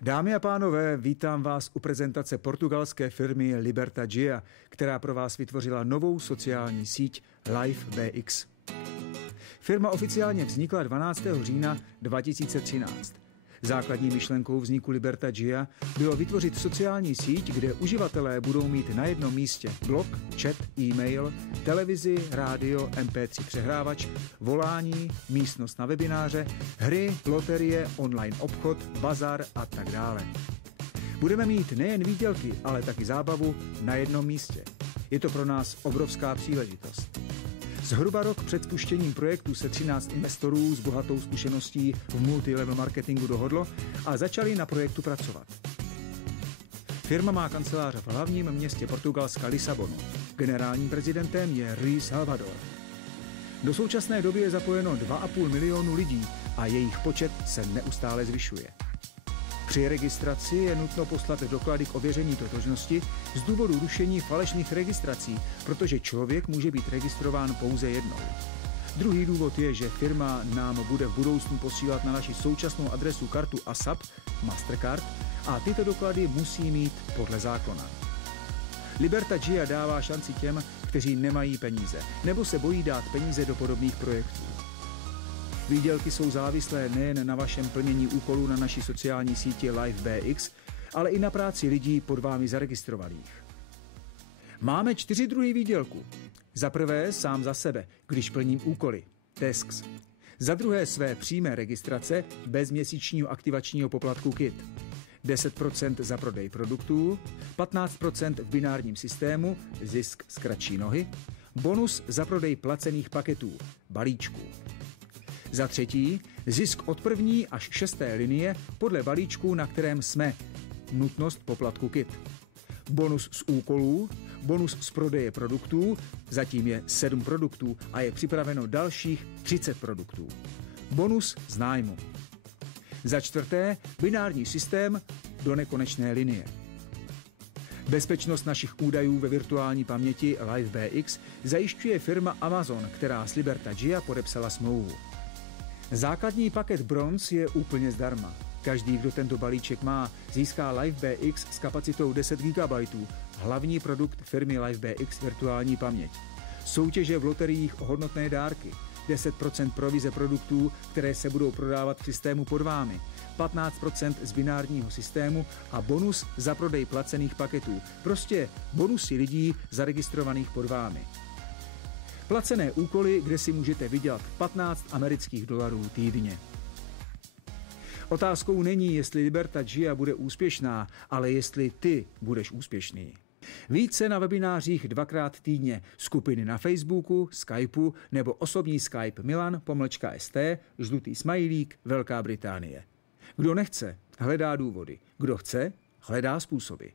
Dámy a pánové, vítám vás u prezentace portugalské firmy Liberta Gia, která pro vás vytvořila novou sociální síť LiveBX. Firma oficiálně vznikla 12. října 2013. Základní myšlenkou vzniku Liberta Gia bylo vytvořit sociální síť, kde uživatelé budou mít na jednom místě blog, chat, e-mail, televizi, rádio, MP3 přehrávač, volání, místnost na webináře, hry, loterie, online obchod, bazar a tak dále. Budeme mít nejen výdělky, ale taky zábavu na jednom místě. Je to pro nás obrovská příležitost. Zhruba rok před spuštěním projektu se 13 investorů s bohatou zkušeností v multilevel marketingu dohodlo a začali na projektu pracovat. Firma má kancelář v hlavním městě Portugalska Lisabonu. Generálním prezidentem je Rui Salvador. Do současné doby je zapojeno 2,5 milionu lidí a jejich počet se neustále zvyšuje. Při registraci je nutno poslat doklady k ověření totožnosti z důvodu rušení falešných registrací, protože člověk může být registrován pouze jednou. Druhý důvod je, že firma nám bude v budoucnu posílat na naši současnou adresu kartu ASAP, Mastercard, a tyto doklady musí mít podle zákona. Liberta Gia dává šanci těm, kteří nemají peníze, nebo se bojí dát peníze do podobných projektů. Výdělky jsou závislé nejen na vašem plnění úkolů na naší sociální síti LiveBX, ale i na práci lidí pod vámi zaregistrovaných. Máme 4 druhy výdělku. Za prvé sám za sebe, když plním úkoly, tasks. Za druhé své přímé registrace bez měsíčního aktivačního poplatku KIT. 10% za prodej produktů, 15% v binárním systému, zisk z kratší nohy, bonus za prodej placených paketů, balíčků. Za třetí, zisk od 1. až 6. linie podle balíčku, na kterém jsme, nutnost poplatku KIT. Bonus z úkolů, bonus z prodeje produktů, zatím je 7 produktů a je připraveno dalších 30 produktů. Bonus z nájmu. Za čtvrté, binární systém do nekonečné linie. Bezpečnost našich údajů ve virtuální paměti LiveBX zajišťuje firma Amazon, která s Liberta Gia podepsala smlouvu. Základní paket Bronze je úplně zdarma. Každý, kdo tento balíček má, získá LiveBX s kapacitou 10 GB, hlavní produkt firmy LiveBX virtuální paměť. Soutěže v loteriích o hodnotné dárky, 10% provize produktů, které se budou prodávat v systému pod vámi, 15% z binárního systému a bonus za prodej placených paketů. Prostě bonusy lidí zaregistrovaných pod vámi. Placené úkoly, kde si můžete vydělat 15 amerických dolarů týdně. Otázkou není, jestli Liberta Gia bude úspěšná, ale jestli ty budeš úspěšný. Více na webinářích 2krát týdně, skupiny na Facebooku, Skypeu nebo osobní Skype Milan_ST, žlutý smajlík, Velká Británie. Kdo nechce, hledá důvody. Kdo chce, hledá způsoby.